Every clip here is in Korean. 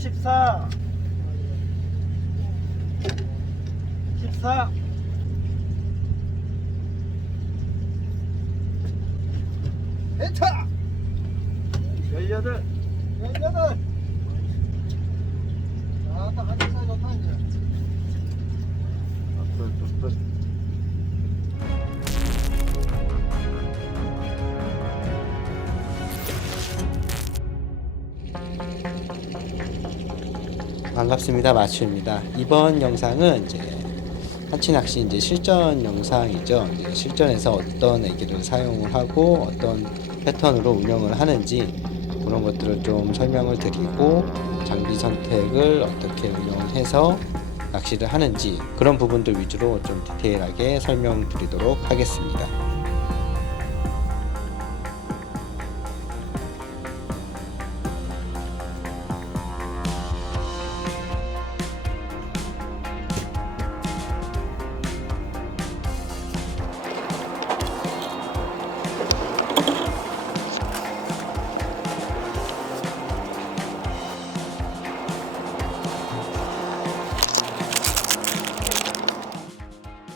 14 14 엔터 18 18 아따 한개 사이 좋다 이제 반갑습니다. 마추입니다. 이번 영상은 이제 한치낚시 이제 실전 영상이죠. 이제 실전에서 어떤 애기를 사용을 하고 어떤 패턴으로 운영을 하는지 그런 것들을 좀 설명을 드리고 장비 선택을 어떻게 운영해서 낚시를 하는지 그런 부분들 위주로 좀 디테일하게 설명드리도록 하겠습니다.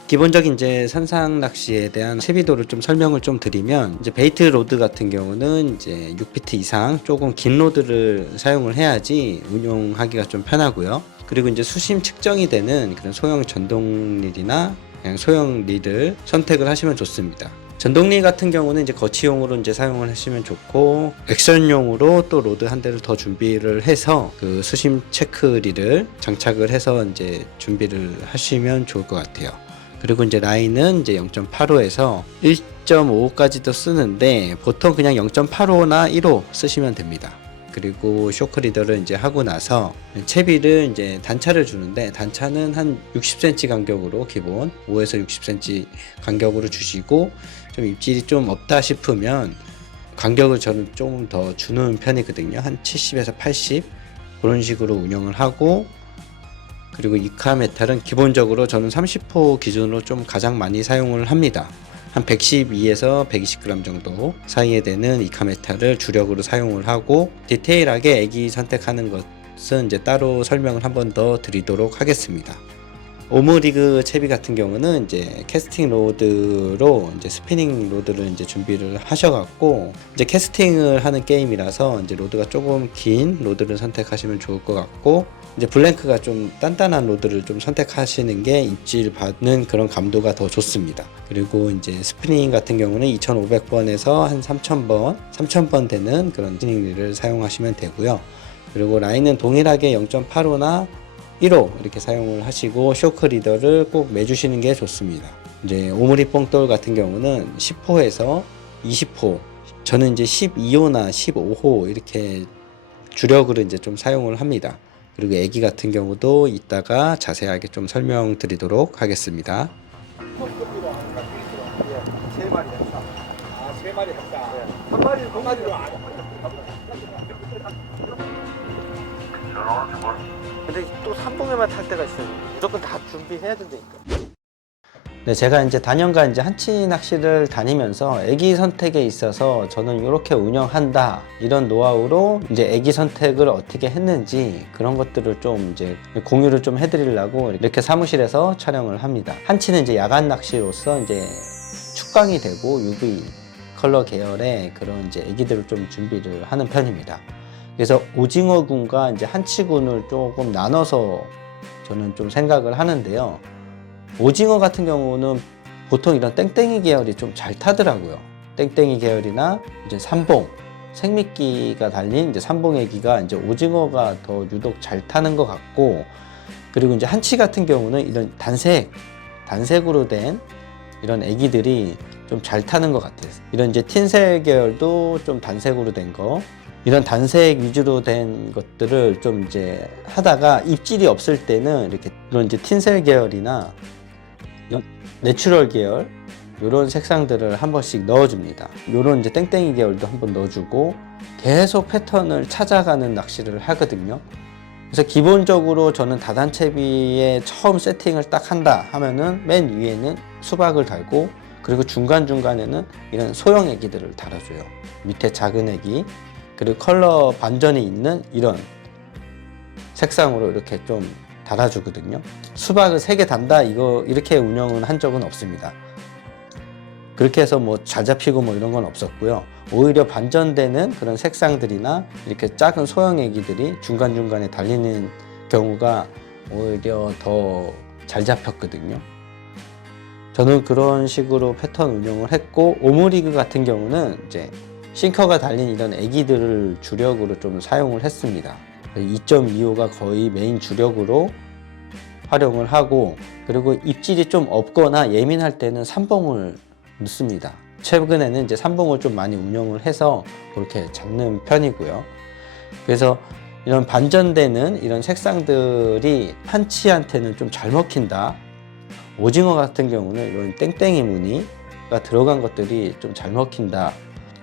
기본적인 이제 산상 낚시에 대한 채비도를 좀 설명을 좀 드리면 이제 베이트 로드 같은 경우는 이제 6피트 이상 조금 긴 로드를 사용을 해야지 운용하기가 좀 편하고요. 그리고 이제 수심 측정이 되는 그런 소형 전동릴이나 그냥 소형 릴을 선택을 하시면 좋습니다. 전동릴 같은 경우는 이제 거치용으로 이제 사용을 하시면 좋고 액션용으로 또 로드 한 대를 더 준비를 해서 그 수심 체크 릴을 장착을 해서 이제 준비를 하시면 좋을 것 같아요. 그리고 이제 라인은 이제 0.85에서 1.5까지도 쓰는데 보통 그냥 0.85나 1호 쓰시면 됩니다. 그리고 쇼크 리더를 이제 하고 나서 채비를 이제 단차를 주는데 단차는 한 60cm 간격으로 기본 5에서 60cm 간격으로 주시고 좀 입질이 좀 없다 싶으면 간격을 저는 조금 더 주는 편이거든요. 한 70에서 80 그런 식으로 운영을 하고 그리고 이카 메탈은 기본적으로 저는 30호 기준으로 좀 가장 많이 사용을 합니다. 한 112에서 120g 정도 사이에 되는 이카 메탈을 주력으로 사용을 하고 디테일하게 애기 선택하는 것은 이제 따로 설명을 한 번 더 드리도록 하겠습니다. 오므리그 채비 같은 경우는 이제 캐스팅 로드로 이제 스피닝 로드를 이제 준비를 하셔갖고 이제 캐스팅을 하는 게임이라서 이제 로드가 조금 긴 로드를 선택하시면 좋을 것 같고 이제 블랭크가 좀 단단한 로드를 좀 선택하시는 게 입질 받는 그런 감도가 더 좋습니다. 그리고 이제 스피닝 같은 경우는 2500번에서 한 3000번 되는 그런 스피닝 릴을 사용하시면 되고요. 그리고 라인은 동일하게 0.85나 1호 이렇게 사용을 하시고 쇼크 리더를 꼭 매주시는 게 좋습니다. 이제 오므리 뽕돌 같은 경우는 10호에서 20호, 저는 이제 12호나 15호 이렇게 주력으로 이제 좀 사용을 합니다. 그리고 애기 같은 경우도 이따가 자세하게 좀 설명드리도록 하겠습니다. 세 마리 했다. 아, 세 마리 했다. 한 마리를 두 마리로 안 근데 또 삼봉에만 탈 때가 있어요. 무조건 다 준비해야 된다니까. 네, 제가 이제 단연간 이제 한치 낚시를 다니면서 애기 선택에 있어서 저는 이렇게 운영한다 이런 노하우로 이제 애기 선택을 어떻게 했는지 그런 것들을 좀 이제 공유를 좀 해드리려고 이렇게 사무실에서 촬영을 합니다. 한치는 이제 야간 낚시로서 이제 축광이 되고 UV 컬러 계열의 그런 이제 애기들을 좀 준비를 하는 편입니다. 그래서 오징어군과 이제 한치군을 조금 나눠서 저는 좀 생각을 하는데요. 오징어 같은 경우는 보통 이런 땡땡이 계열이 좀 잘 타더라고요. 땡땡이 계열이나 이제 삼봉, 생미끼가 달린 이제 삼봉 애기가 이제 오징어가 더 유독 잘 타는 것 같고, 그리고 이제 한치 같은 경우는 이런 단색으로 된 이런 애기들이 좀 잘 타는 것 같아요. 이런 이제 틴셀 계열도 좀 단색으로 된 거, 이런 단색 위주로 된 것들을 좀 이제 하다가 입질이 없을 때는 이렇게 이런 이제 틴셀 계열이나 내추럴 계열 이런 색상들을 한 번씩 넣어줍니다. 이런 이제 땡땡이 계열도 한번 넣어주고 계속 패턴을 찾아가는 낚시를 하거든요. 그래서 기본적으로 저는 다단채비에 처음 세팅을 딱 한다 하면은 맨 위에는 수박을 달고, 그리고 중간중간에는 이런 소형 애기들을 달아줘요. 밑에 작은 애기, 그리고 컬러 반전이 있는 이런 색상으로 이렇게 좀 달아주거든요. 수박을 3개 단다 이렇게 운영은 한 적은 없습니다. 그렇게 해서 뭐 잘 잡히고 뭐 이런 건 없었고요. 오히려 반전되는 그런 색상들이나 이렇게 작은 소형 애기들이 중간중간에 달리는 경우가 오히려 더 잘 잡혔거든요. 저는 그런 식으로 패턴 운영을 했고, 오므리그 같은 경우는 이제 싱커가 달린 이런 애기들을 주력으로 좀 사용을 했습니다. 2.25가 거의 메인 주력으로 활용을 하고, 그리고 입질이 좀 없거나 예민할 때는 삼봉을 넣습니다. 최근에는 이제 삼봉을 좀 많이 운영을 해서 그렇게 잡는 편이고요. 그래서 이런 반전되는 이런 색상들이 한치한테는 좀 잘 먹힌다. 오징어 같은 경우는 이런 땡땡이 무늬가 들어간 것들이 좀 잘 먹힌다.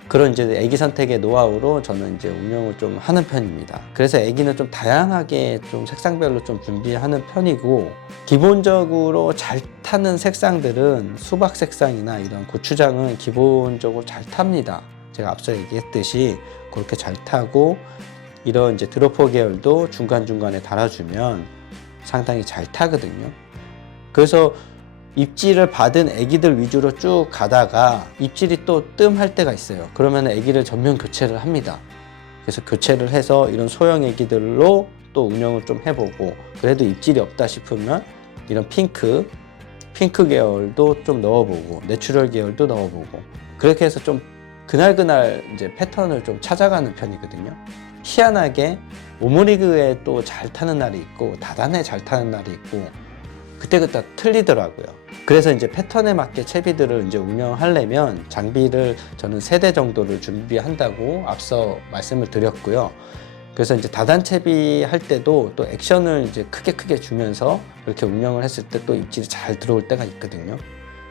그런 이제 애기 선택의 노하우로 저는 이제 운영을 좀 하는 편입니다. 그래서 애기는 좀 다양하게 좀 색상별로 좀 준비하는 편이고, 기본적으로 잘 타는 색상들은 수박 색상이나 이런 고추장은 기본적으로 잘 탑니다. 제가 앞서 얘기했듯이 그렇게 잘 타고, 이런 이제 드로퍼 계열도 중간중간에 달아주면 상당히 잘 타거든요. 그래서 입질을 받은 애기들 위주로 쭉 가다가 입질이 또 뜸할 때가 있어요. 그러면 애기를 전면 교체를 합니다. 그래서 교체를 해서 이런 소형 애기들로 또 운영을 좀 해보고, 그래도 입질이 없다 싶으면 이런 핑크 계열도 좀 넣어보고, 내추럴 계열도 넣어보고, 그렇게 해서 좀 그날 이제 패턴을 좀 찾아가는 편이거든요. 희한하게 오므리그에 또 잘 타는 날이 있고 다단에 잘 타는 날이 있고 그때그때 틀리더라고요. 그래서 이제 패턴에 맞게 채비들을 이제 운영하려면 장비를 저는 3대 정도를 준비한다고 앞서 말씀을 드렸고요. 그래서 이제 다단 채비 할 때도 또 액션을 이제 크게 주면서 이렇게 운영을 했을 때 또 입질이 잘 들어올 때가 있거든요.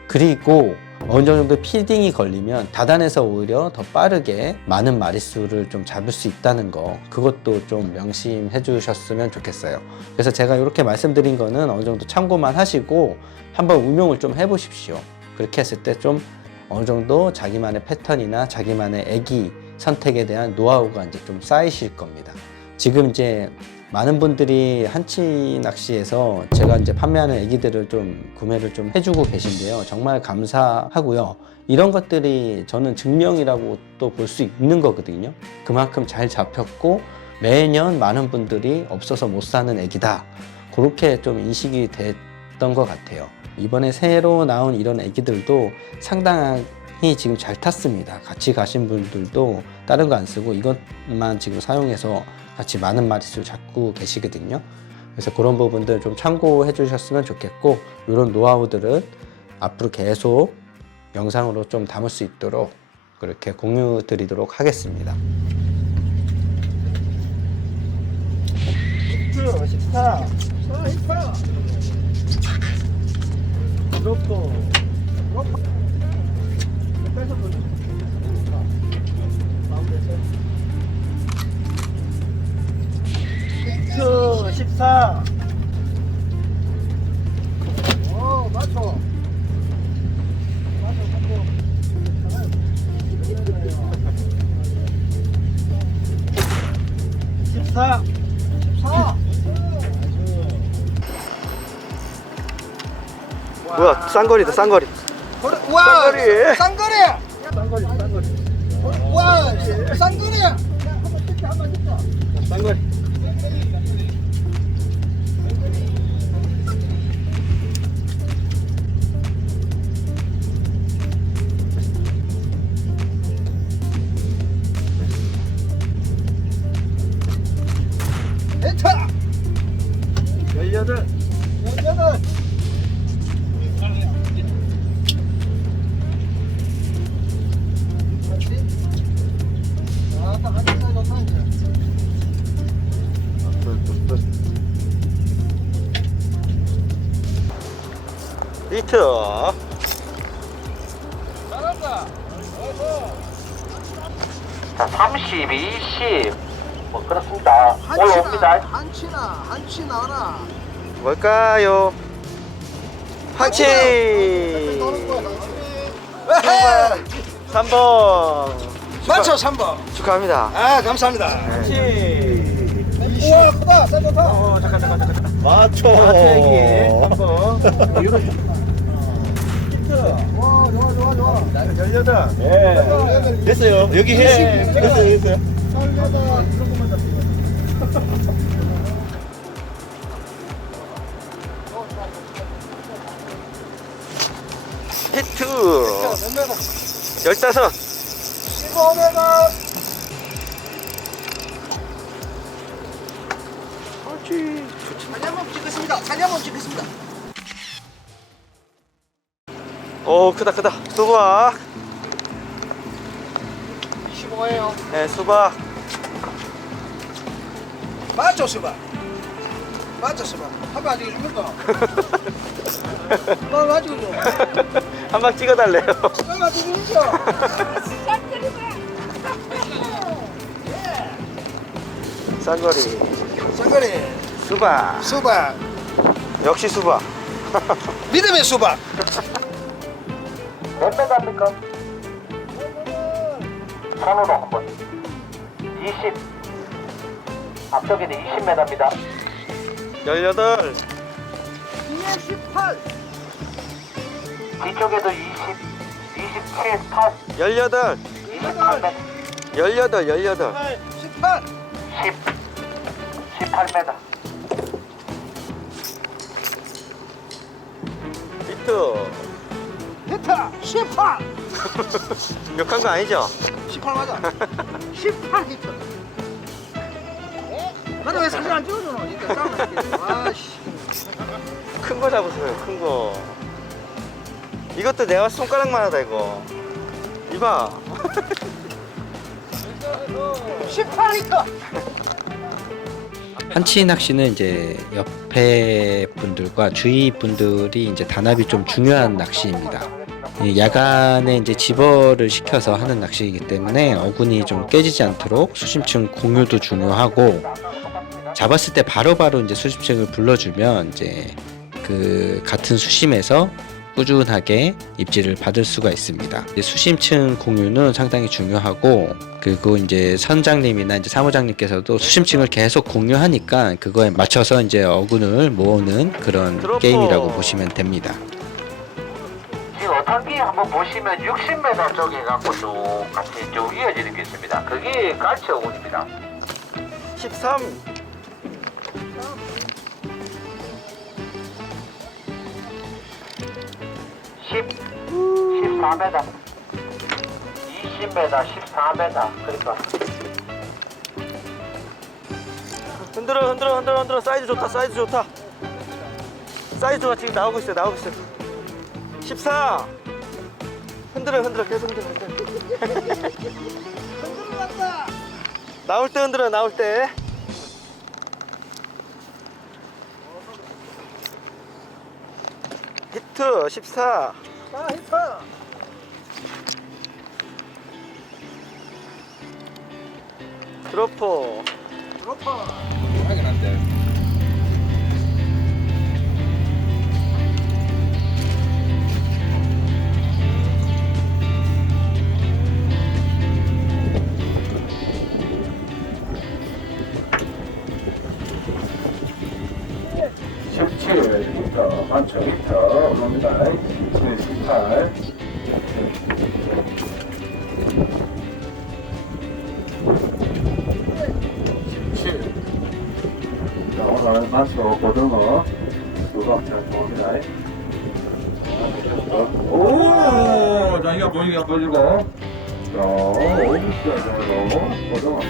그리고 어느 정도 피딩이 걸리면 다단에서 오히려 더 빠르게 많은 마리수를 좀 잡을 수 있다는 거, 그것도 좀 명심해 주셨으면 좋겠어요. 그래서 제가 이렇게 말씀드린 거는 어느 정도 참고만 하시고 한번 운용을 좀 해보십시오. 그렇게 했을 때 좀 어느 정도 자기만의 패턴이나 자기만의 애기 선택에 대한 노하우가 이제 좀 쌓이실 겁니다. 지금 이제 많은 분들이 한치 낚시에서 제가 이제 판매하는 애기들을 좀 구매를 좀 해주고 계신데요. 정말 감사하고요. 이런 것들이 저는 증명이라고 또 볼 수 있는 거거든요. 그만큼 잘 잡혔고 매년 많은 분들이 없어서 못 사는 애기다. 그렇게 좀 인식이 됐던 것 같아요. 이번에 새로 나온 이런 애기들도 상당히 지금 잘 탔습니다. 같이 가신 분들도 다른 거 안 쓰고 이것만 지금 사용해서 같이 많은 마리수 잡고 계시거든요. 그래서 그런 부분들 좀 참고해 주셨으면 좋겠고, 이런 노하우들은 앞으로 계속 영상으로 좀 담을 수 있도록 그렇게 공유 드리도록 하겠습니다. 14 드롭도 핑크 14 맞춰 자, 뭐야, 쌍거리다, 쌍거리. 와, 쌍거리. 쌍거리. 쌍거리, 쌍거리. 와, 쌍거리. 쌍거리. 엔터. 18. 18. 히트. 잘한다. 자, 32, 20. 뭐 그렇습니다. 올라옵니다. 한치 나와라. 뭘까요? 한치. 3번. 맞춰 3번. 축하합니다. 아, 감사합니다. 한치. 우와 크다 쌀 좋다. 잠깐. 맞죠. 와 좋아. 18. 예. 됐어요. 여기 해. 됐어요. 쌀려다. 히트. 몇 메다? 15. 15메다. 그렇지. 좋지. 사진 한번 찍겠습니다. 사진 한번 찍겠습니다. 오, 크다. 수박. 25예요. 네, 수박. 맞죠 수박? 맞죠 수박? 한번 아직 줍니까? 나 가지고 줘. 한 방 찍어달래요. 나 가지고 줘. 쌍거리. 쌍거리 수박. 수박. 역시 수박. 믿음의 수박. 몇 메다 합니까? 손으로 한번 20 앞쪽에는 20m입니다 18. 뒤에 18. 뒤쪽에도 20 27 8 18. 28m 18. 18. 10 18m 히트. 히트 18. 욕한 거 아니죠? 18 맞아. 18 히트. 나는 왜 사진 안 찍어주노? 이렇게 짱. 아씨. 큰 거 잡으세요, 큰 거. 이것도 내가 손가락만 하다, 이거. 이봐. 18 히트. 한치 낚시는 이제 옆에 분들과 주위 분들이 이제 단합이 좀 중요한 낚시입니다. 이 야간에 이제 집어를 시켜서 하는 낚시이기 때문에 어군이 좀 깨지지 않도록 수심층 공유도 중요하고, 잡았을 때 바로바로 이제 수심층을 불러주면 이제 그 같은 수심에서 꾸준하게 입질을 받을 수가 있습니다. 이제 수심층 공유는 상당히 중요하고, 그리고 이제 선장님이나 이제 사무장님께서도 수심층을 계속 공유하니까 그거에 맞춰서 이제 어군을 모으는 그런 드로퍼. 게임이라고 보시면 됩니다. 지금 어탕기 한번 보시면 60m 쪽에 갖고 쭉 같이 쭉 이어지는 게 있습니다 그게 갈치 어군입니다 13. 14m 20m 14m 그러니까 흔들어. 사이즈 좋다. 사이즈 좋아. 지금 나오고 있어요. 14. 흔들어. 계속 흔들어. 나올 때 흔들어, 나올 때. 히트 14. 자 히트. 드로퍼. 드로퍼. 올라옵니다 18 자, 오늘 만수 고등어 수박 잘 좋습니다. 오, 자, 이거 보이고. 자, 오십시오, 고등어.